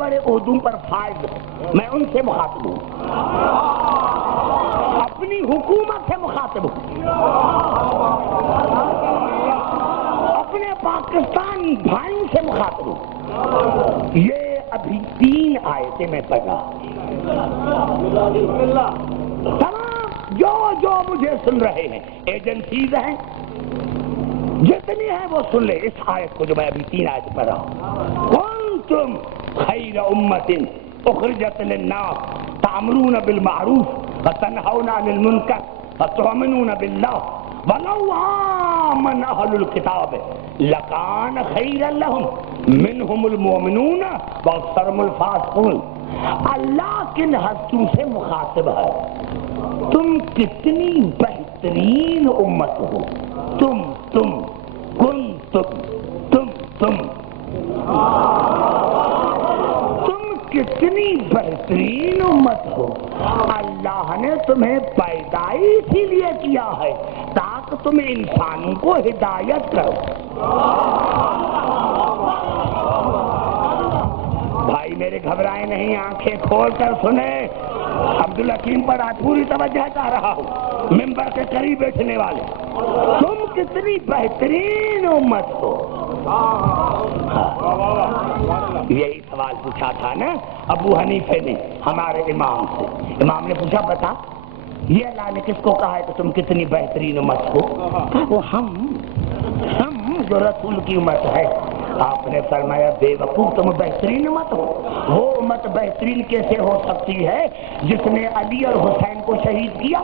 بڑے عہدوں پر فائز، میں ان سے مخاطب ہوں، اپنی حکومت سے مخاطب ہوں، اپنے پاکستان بھائیوں سے مخاطب ہوں۔ یہ ابھی 3 آیتیں میں پڑھ رہا ہوں۔ تمام جو مجھے سن رہے ہیں، ایجنسیز ہیں جتنی ہیں وہ سن لے اس آیت کو جو میں ابھی 3 آیت پڑھ رہا ہوں۔ کنتم خیر امت اخرجت للناس تأمرون بالمعروف وتنہون عن المنکر وتؤمنون باللہ ولو آمن اہل الکتاب لکان خیرا لہم منہم المؤمنون واکثرهم الفاسقون۔ اللہ کن ہستوں سے مخاطب ہے؟ تم کتنی بہترین امت ہو، تم کتنی بہترین امت ہو۔ اللہ نے تمہیں پیدا اسی لیے کیا ہے تاکہ تم انسانوں کو ہدایت کرو۔ بھائی میرے گھبرائے نہیں، آنکھیں کھول کر سنیں، عبدالحکیم پر آج پوری توجہ چاہ رہا ہوں، ممبر کے قریب بیٹھنے والے، تم کتنی بہترین امت ہو۔ یہی سوال پوچھا تھا نا ابو حنیفہ نے ہمارے امام سے، امام نے پوچھا بتا یہ اللہ نے کس کو کہا ہے کہ تم کتنی بہترین امت ہو؟ وہ ہم جو رسول کی امت ہے۔ آپ نے فرمایا بے وقوف، تم بہترین امت ہو۔ وہ امت بہترین کیسے ہو سکتی ہے جس نے علی اور حسین کو شہید کیا؟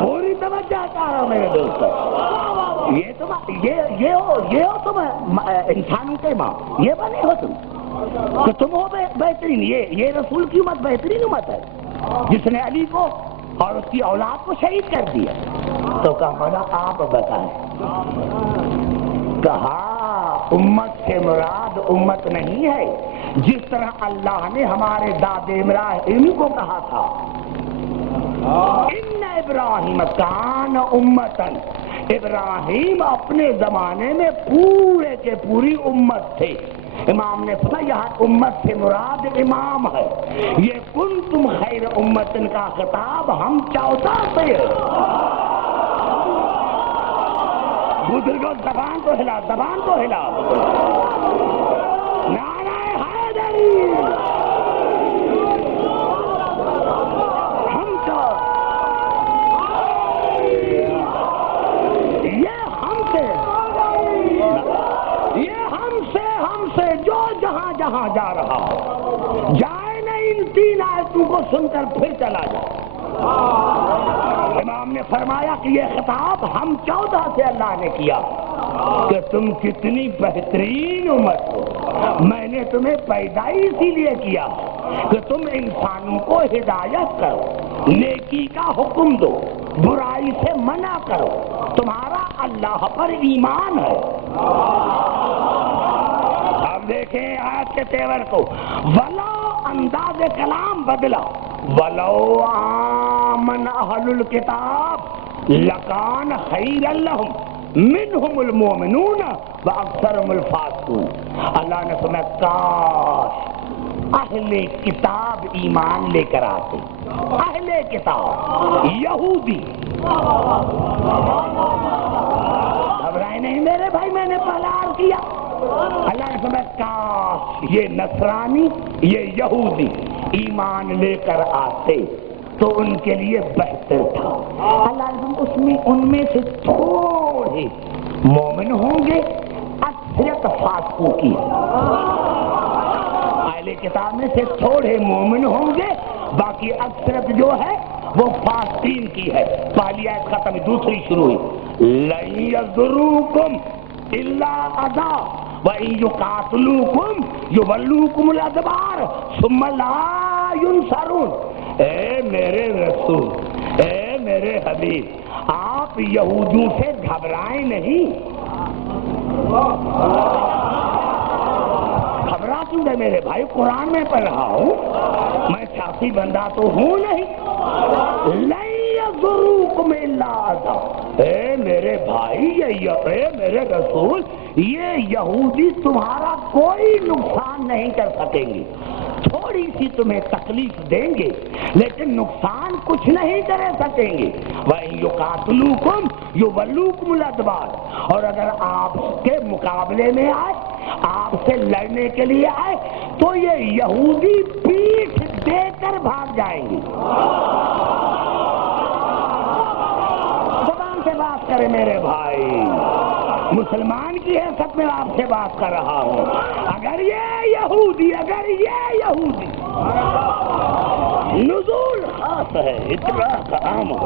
پوری توجہ چاہ رہا ہوں میرے دوستو، یہ ہو تم انسانوں کے امام، یہ بنے ہو تم کہ تم ہو بہترین۔ یہ رسول کی امت بہترین امت ہے جس نے علی کو اور اس کی اولاد کو شہید کر دیا۔ تو کہا مولا آپ بتائیں، کہا امت سے مراد امت نہیں ہے جس طرح اللہ نے ہمارے داد ابراہیم کو کہا تھا ان ابراہیم کان امتن، ابراہیم اپنے زمانے میں پورے کے پوری امت تھے۔ امام نے فرمایا یہاں امت سے مراد امام ہے۔ یہ کنتم خیر امتن کا خطاب ہم 14 سے ہے۔ بزرگوں زبان کو ہلا، زبان کو ہلا، نعرہ حیدری، جو جہاں جا رہا ہو جائے نہ ان 3 آیتوں کو سن کر پھر چلا جائے۔ امام نے فرمایا کہ یہ خطاب ہم 14 سے اللہ نے کیا کہ تم کتنی بہترین امت ہو۔ میں نے تمہیں پیدا اسی لیے کیا کہ تم انسانوں کو ہدایت کرو، نیکی کا حکم دو، برائی سے منع کرو، تمہارا اللہ پر ایمان ہے۔ دیکھیں آج کے تیور کو، ولو انداز کلام بدلا، ولو آمن اہل الکتاب لکان خیر لہم منہم المؤمنون واکثرهم الفاسقون۔ اللہ نے فرمایا کاش اہل کتاب ایمان لے کر آتے، اہل کتاب یہودی۔ گھبرائے نہیں میرے بھائی، میں نے پہلا عرض کیا، اللہ نے فرمایا کاش یہ نصرانی، یہ یہودی ایمان لے کر آتے تو ان کے لیے بہتر تھا۔ اللہ نے ان میں سے تھوڑے مومن ہوں گے، اکثریت فاسقوں کی۔ اہل کتاب میں سے تھوڑے مومن ہوں گے، باقی اکثریت جو ہے وہ فاسقین کی ہے۔ پہلی آیت ختم، دوسری شروع ہوئی، لن یضروکم الا اذى وَإِن يُقَاتِلُوكُمْ يُوَلُّوكُمُ الْأَدْبَارَ ثُمَّ لَا يُنصَرُونَ۔ اے میرے رسول، اے میرے حبیب، آپ یہودیوں سے گھبرائیں نہیں۔ گھبرا کیوں گئے میرے بھائی؟ قرآن میں پڑھ رہا ہوں، میں سیاسی بندہ تو ہوں نہیں۔ لن يضروكم إلا أذى. اے میرے بھائی، اے میرے رسول، یہ یہودی تمہارا کوئی نقصان نہیں کر سکیں گے، تھوڑی سی تمہیں تکلیف دیں گے لیکن نقصان کچھ نہیں کر سکیں گے. وَإِن يُقَاتِلُوكُمْ يُوَلُّوكُمُ الْأَدْبَارَ، اور اگر آپ کے مقابلے میں آئے، آپ سے لڑنے کے لیے آئے، تو یہ یہودی پیٹھ دے کر بھاگ جائیں گے. زبان سے بات کرے میرے بھائی، مسلمان کی حیثیت میں آپ سے بات کر رہا ہوں. اگر یہ یہودی نزول خاص ہے، اطلاع کا عام ہو.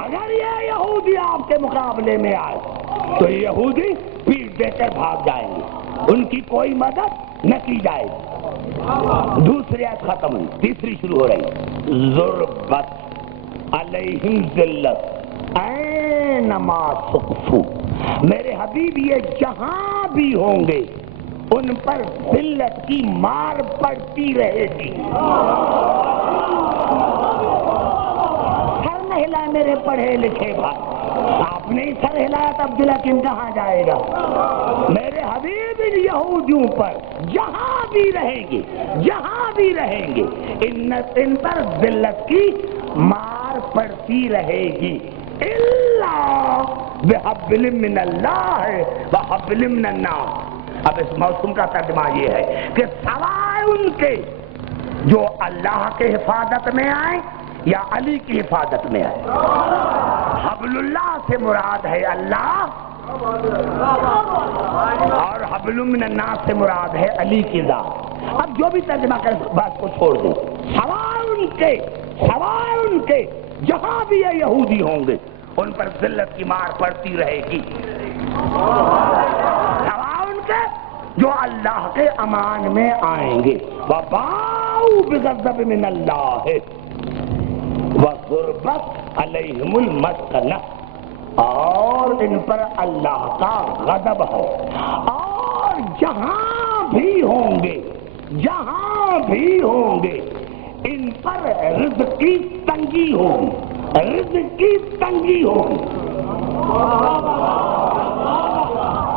اگر یہ یہودی آپ کے مقابلے میں آئے تو یہ یہودی پیٹ دے کر بھاگ جائیں گے، ان کی کوئی مدد نہ کی جائے گی. دوسری آیت ختم ہوئی، تیسری شروع ہو رہی. ضربت علیہم ذلت اینما ثقفوا، میرے حبیب یہ جہاں بھی ہوں گے ان پر ذلت کی مار پڑتی رہے گی. سر نہ ہلائے میرے پڑھے لکھے بھائی، آپ نے سر ہلایا تو عبد الحکیم کہاں جائے گا؟ میرے حبیب ان یہودیوں پر جہاں بھی رہیں گے، ان پر ذلت کی مار پڑتی رہے گی. الا بحبل من اللہ وحبل من الناس. اب اس موسم کا ترجمہ یہ ہے کہ سوائے ان کے جو اللہ کے حفاظت میں آئے یا علی کی حفاظت میں آئے. حبل اللہ سے مراد ہے اللہ، اور حبل من الناس سے مراد ہے علی کی ذات. اب جو بھی ترجمہ کر بات کو چھوڑ دیں. سوائے ان کے جہاں بھی یہ یہودی ہوں گے ان پر ذلت کی مار پڑتی رہے گی. سوائے ان کے جو اللہ کے امان میں آئیں گے. وَبَاءُوا بِغَضَبٍ مِّنَ اللَّهِ وَضُرِبَتْ عَلَيْهِمُ الْمَسْكَنَةُ، اور ان پر اللہ کا غضب ہے. اور جہاں بھی ہوں گے ان پر رزق کی تنگی ہوگی.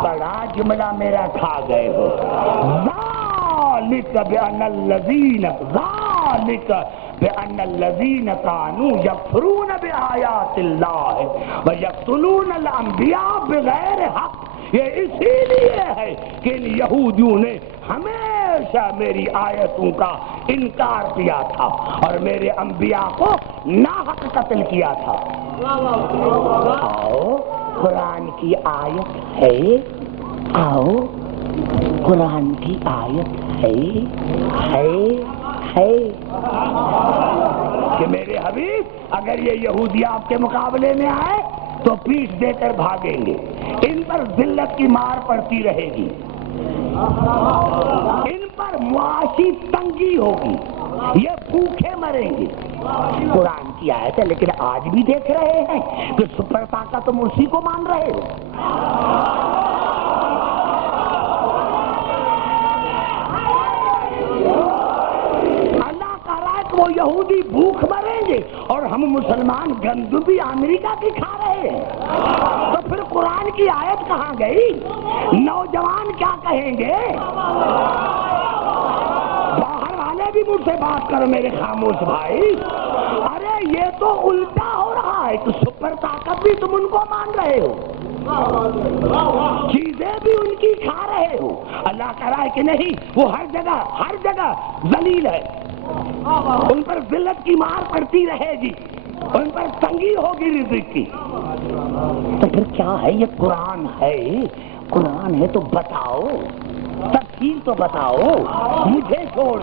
بڑا جملہ میرا کھا گئے ہو. ذالک بأن الذین کانوا یکفرون بآیات اللہ ویقتلون الانبیاء بغیر حق. یہ اسی لیے ہے کہ ان یہودیوں نے ہمیشہ میری آیتوں کا انکار کیا تھا اور میرے انبیاء کو ناحق قتل کیا تھا. آؤ قرآن کی آیت ہے، آؤ قرآن کی آیت ہے کہ میرے حبیب اگر یہ یہودی آپ کے مقابلے میں آئے تو پیٹھ دے کر بھاگیں گے، ان پر ذلت کی مار پڑتی رہے گی، ان پر معاشی تنگی ہوگی، یہ بھوکے مریں گے. قرآن کی آیت ہے، لیکن آج بھی دیکھ رہے ہیں کہ سپر طاقت تم اسی کو مان رہے ہو. وہ یہودی بھوک مریں گے اور ہم مسلمان گندگی امریکہ کی کھا رہے ہیں، تو پھر قرآن کی آیت کہاں گئی؟ نوجوان کیا کہیں گے؟ باہر والے بھی مجھ سے بات کرو میرے خاموش بھائی. ارے یہ تو الٹا ہو رہا ہے کہ سپر طاقت بھی تم ان کو مان رہے ہو، چیزیں بھی ان کی کھا رہے ہو. اللہ کہہ رہا ہے کہ نہیں، وہ ہر جگہ ذلیل ہے، ان پر ذلت کی مار پڑتی رہے گی، ان پر تنگی ہوگی رزق کی. تو پھر کیا ہے؟ یہ قرآن ہے تو بتاؤ، تفصیل تو بتاؤ، مجھے چھوڑ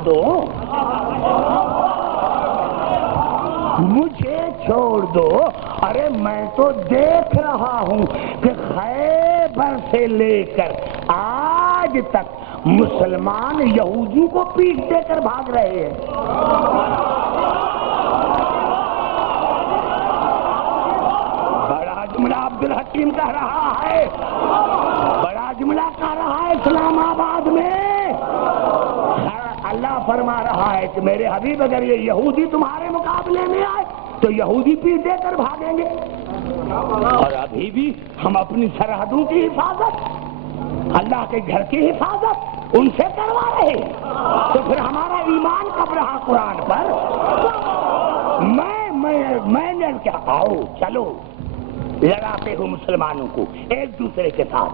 دو. ارے میں تو دیکھ رہا ہوں کہ خیبر سے لے کر آج تک مسلمان یہودیوں کو پیٹ دے کر بھاگ رہے ہیں. بڑا جملہ عبد الحکیم کہہ رہا ہے، بڑا جملہ کہہ رہا ہے اسلام آباد میں. اللہ فرما رہا ہے کہ میرے حبیب اگر یہ یہودی تمہارے مقابلے میں آئے تو یہودی پیٹ دے کر بھاگیں گے، اور ابھی بھی ہم اپنی سرحدوں کی حفاظت، اللہ کے گھر کی حفاظت ان سے کروا رہے ہیں، تو پھر ہمارا ایمان کب رہا قرآن پر؟ میں نے کیا آؤ چلو لڑاتے ہو مسلمانوں کو ایک دوسرے کے ساتھ،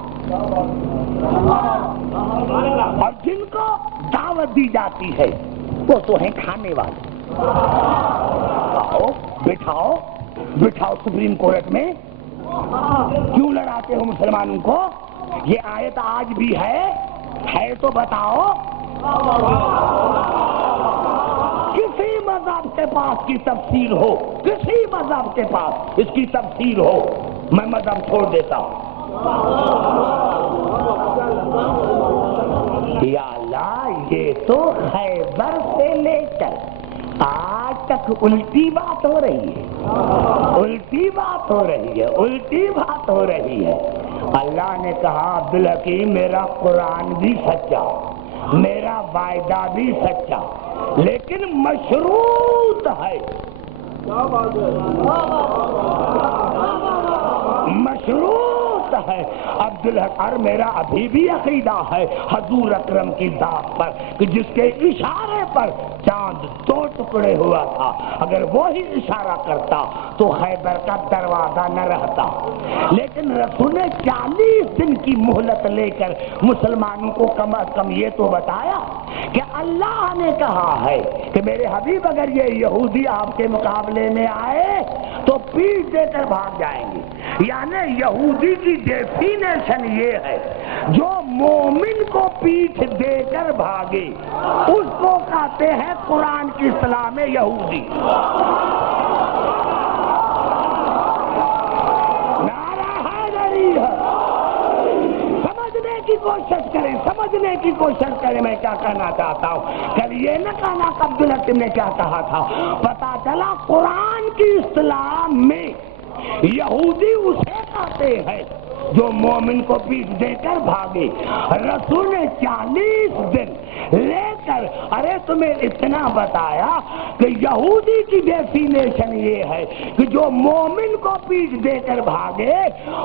اور جن کو دعوت دی جاتی ہے وہ تو ہیں کھانے والے، آؤ بٹھاؤ سپریم کورٹ میں، کیوں لڑاتے ہو مسلمانوں کو؟ یہ آیت آج بھی ہے تو بتاؤ، کسی مذہب کے پاس کی تفسیر ہو، کسی مذہب کے پاس اس کی تفسیر ہو، میں مذہب چھوڑ دیتا ہوں۔ یا اللہ، یہ تو خیبر سے لے کر آج تک الٹی بات ہو رہی ہے، الٹی بات ہو رہی ہے۔ اللہ نے کہا عبدالحکیم میرا قرآن بھی سچا، میرا وعدہ بھی سچا، لیکن مشروط ہے، مشروط ہے۔ عبدالحق اور میرا ابھی بھی عقیدہ ہے حضور اکرم کی ذات پر کہ جس کے اشارے پر چاند 2 ٹکڑے ہوا تھا، اگر وہی اشارہ کرتا تو خیبر کا دروازہ نہ رہتا، لیکن رسول نے 40 دن کی مہلت لے کر مسلمانوں کو کم از کم یہ تو بتایا کہ اللہ نے کہا ہے کہ میرے حبیب اگر یہ یہودی آپ کے مقابلے میں آئے تو پیٹ دے کر بھاگ جائیں گے۔ یعنی یہودی کی ڈیفینیشن یہ ہے جو مومن کو پیٹھ دے کر بھاگے اس کو کہتے ہیں قرآن کی اصطلاح میں یہودی۔ نعرہ حیدری ہے، سمجھنے کی کوشش کریں میں کیا کہنا چاہتا ہوں۔ کل یہ نہ کہنا کہ عبدالحکیم نے کیا کہا تھا، پتا چلا قرآن کی اصطلاح میں یہودی اسے کہتے ہیں جو مومن کو پیٹ دے کر بھاگے۔ رسول نے 40 دن لے کر تمہیں اتنا بتایا کہ یہودی کی ڈیفینیشن یہ ہے کہ جو مومن کو پیٹ دے کر بھاگے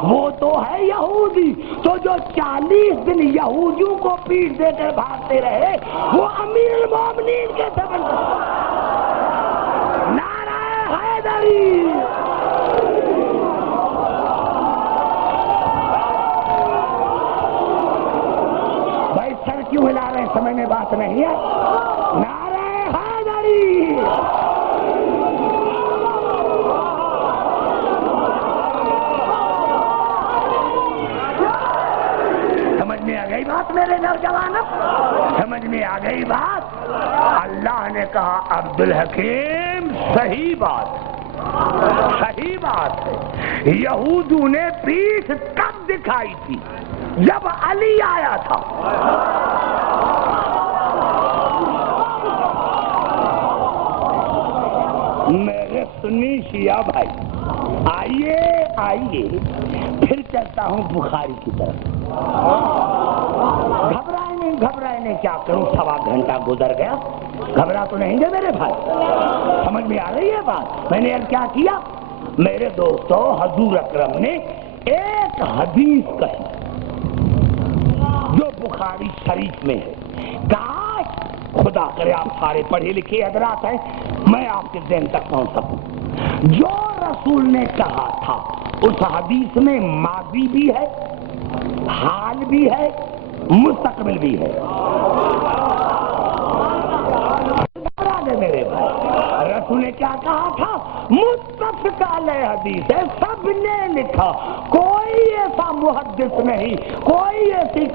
وہ تو ہے یہودی، تو جو 40 دن یہودیوں کو پیٹ دے کر بھاگتے رہے وہ امیر المومنین کے سبب۔ نعرہ حیدری۔ کیوں ہلا رہے ہیں؟ سمجھ میں بات نہیں ہے۔ نعرہ حیدری۔ سمجھ میں آ گئی بات میرے نوجوانوں؟ سمجھ میں آ گئی بات؟ اللہ نے کہا عبدالحکیم صحیح بات ہے، یہودوں نے پیٹھ کب دکھائی تھی؟ جب علی آیا تھا۔ میرے سنی شیعہ بھائی آئیے پھر چلتا ہوں بخاری کی طرف۔ گھبرائے نہیں کیا کروں، 1.25 گھنٹہ گزر گیا، گھبرا تو نہیں گے میرے بھائی؟ سمجھ میں آ رہی ہے بات؟ میں نے کیا کیا میرے دوستو، حضور اکرم نے ایک حدیث کہی جو بخاری شریف میں ہے، کاش خدا کرے آپ سارے پڑھے لکھے حضرات ہیں میں آپ کے ذہن تک پہنچ سکوں۔ جو رسول نے کہا تھا اس حدیث میں ماضی بھی ہے، حال بھی ہے، مستقبل بھی ہے۔ میرے بھائی رسول نے کیا کہا تھا؟ متفق علیہ حدیث ہے، سب نے لکھا، کوئی ایسا محدث نہیں، کوئی ایسی